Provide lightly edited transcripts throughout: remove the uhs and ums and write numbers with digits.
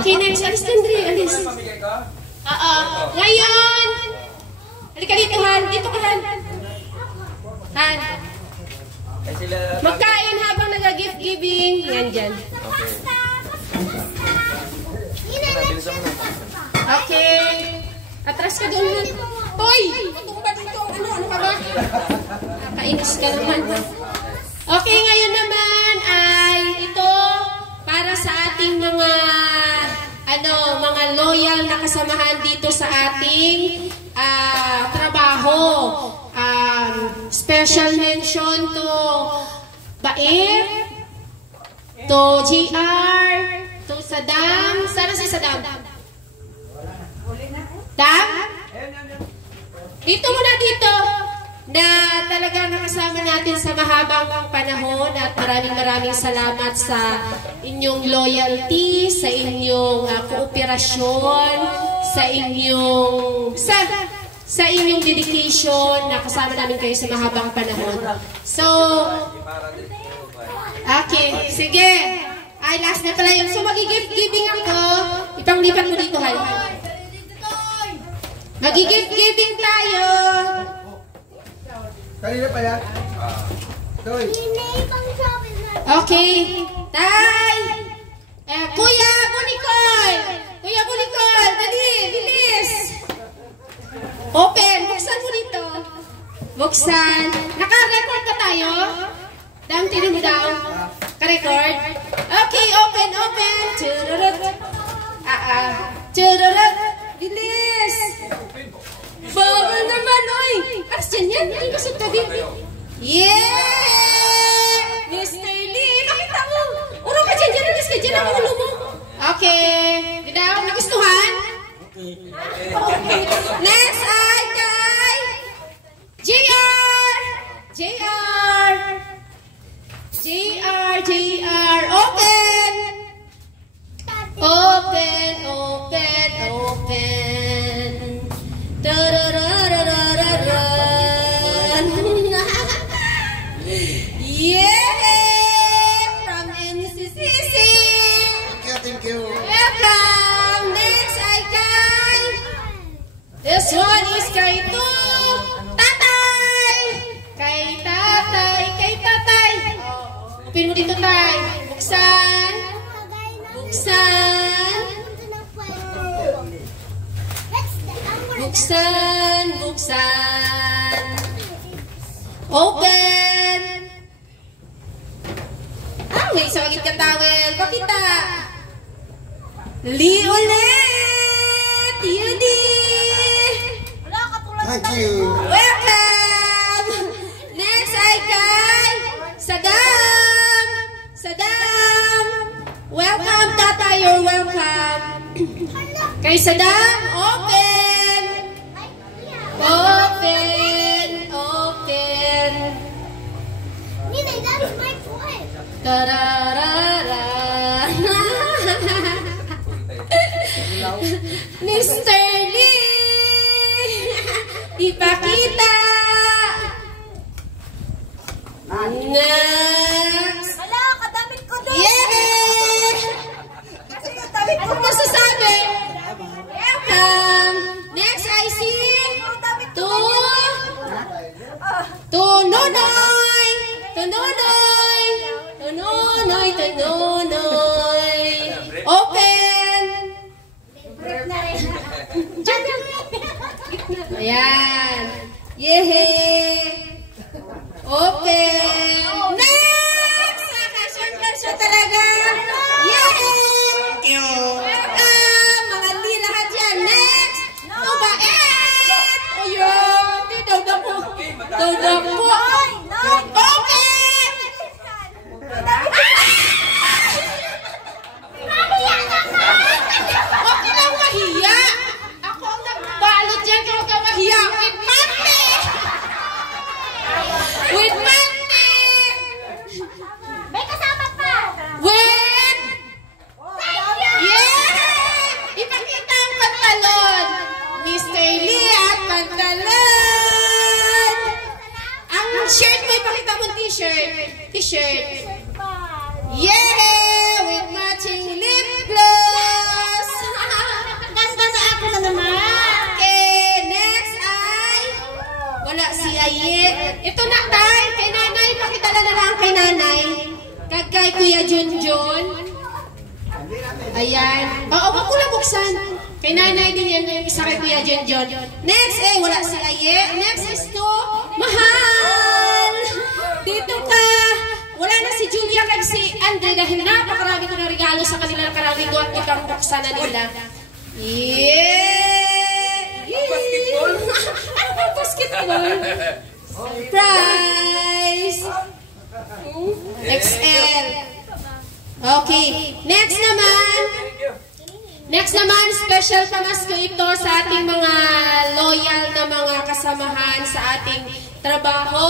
Okay, next. Alis, Kendri. Alis. Oo. Ngayon. Halika dito, Han. Dito ka, Han. Han. Magkain habang nag-gift giving. Yan dyan. Okay. Atras ka doon, Han. Hoy! Matumba dito. Ano ka ba? Nakainis ka naman. Okay, ngayon naman ay ito para sa ating mga mga loyal na kasamahan dito sa ating trabaho. Special mention to Bair, to JR, to Saddam. Sana si Saddam? Dam? Dito muna dito. Na talagang nakasama natin sa mahabang panahon at maraming salamat sa inyong loyalty, sa inyong kooperasyon, sa inyong dedication na kasama namin kayo sa mahabang panahon. So, okay, sige. Ay, last na pala yun. So, mag-gift giving ako. Ipanglipat mo dito, Hal. Mag-gift giving tayo. Kanina pa yan? Okay. Tay! Kuya Bunicol! Kuya Bunicol! Dali! Bilis! Open! Buksan mo dito. Buksan. Naka-record ka tayo? Dang, tinin mo daw. Ka-record? Okay, open! Chururut! Chururut! Bilis! Bawal naman, oy! Aras dyan yan, hindi kasi tabi. Yeah! Mr. Lee, nakita mo! Uro ka dyan, alis ka dyan, ang ulo mo. Okay. Didaw, nagustuhan? Okay. Next ay kay JR! Open! Yeah! From NCCC! Thank you. Welcome! Next ay kay... This one is kay Tatay! Kay Tatay! Open mo dito, Tay. Buksan! Open! May isa magit ka towel. Pakita! Lee ulit! Yudi! Thank you. Welcome! Next ay kay Saddam! Welcome, Tata. You're welcome. Kay Saddam, open! Nina, that's my foot. Tararara. Mr. Lee! Ipakita! Next! Hala, kadamit ko doon. Yeah! Kasi yung damit ko. Ano masasabi? Welcome! Next, I see to Nonoy! Open! Ayan! Yehey! Open! Next! Nakasyon talaga! Yehey! Thank you. Welcome! Mga di lahat yan! Next! Tubaet! Ayun! Dagdag po! Open! Huwag ka lang mahiya! Ako ang nagbalot dyan, huwag ka mahiya! With Mandy! May kasama pa. With... Yeah! Ipakita ang pantalon! Mr. Lee at pantalon! Ang shirt mo, ipakita mo t-shirt. T-shirt. Yeah! With matching lip gloss! kay Kuya Junjun. Ayan. Oo, wag ko lang buksan. Kay nanay din yan, yung isa kay Kuya Junjun. Next, wala si Aye. Next is to Mahal. Dito ka. Wala na si Julia kag si Andre dahil napakarami ko ng regalo sa kanila na karamihan at ikang buksan na nila. Yeah! Basketball? Ano ba basketball? Surprise! XL. Okay. Next naman, special pamasko ito sa ating mga loyal na mga kasamahan sa ating trabaho.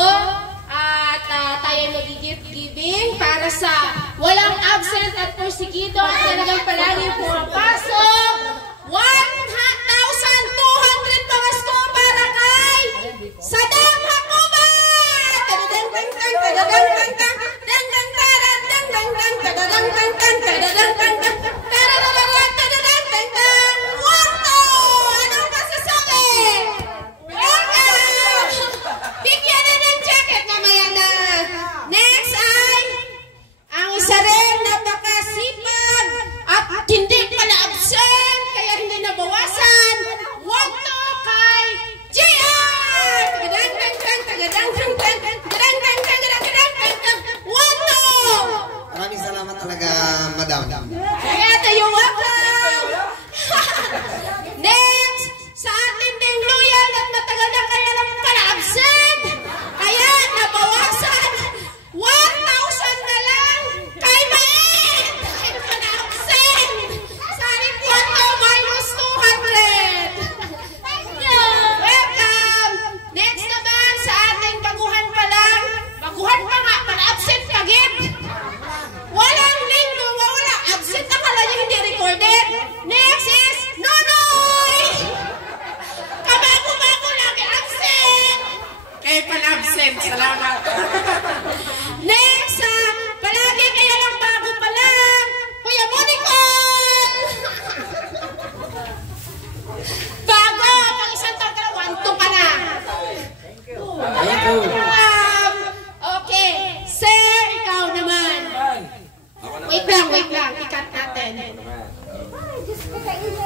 At tayo nag-gift giving para sa walang absent at perseguido at talagang palagi pumapasok. 1,200 pamasko para kay Sadam Hakubat! Anong masasabi? Bigyan na ng jacket mamaya na. Next ay ang isa rin napakasipag at hindi pala absent kaya hindi nabawasan. 1 kay JR! Maraming salamat talaga, madam. Kaya tayo welcome! Next, sa ating ding loyal at matagal na kaya naman pala absent. Kaya nabawasan 1,000 na lang kay Maed. Dahil pala absent. Sa ating kwarto minus 200. Welcome! Next naman sa ating baguhan pa lang. Baguhan pa nga, pala absent kagit. Walang linggo, wala. Absent na pala niya hindi recorded. Next is Nonoy! Kabago-bago lagi absent. Kayo pala absent. Salamat.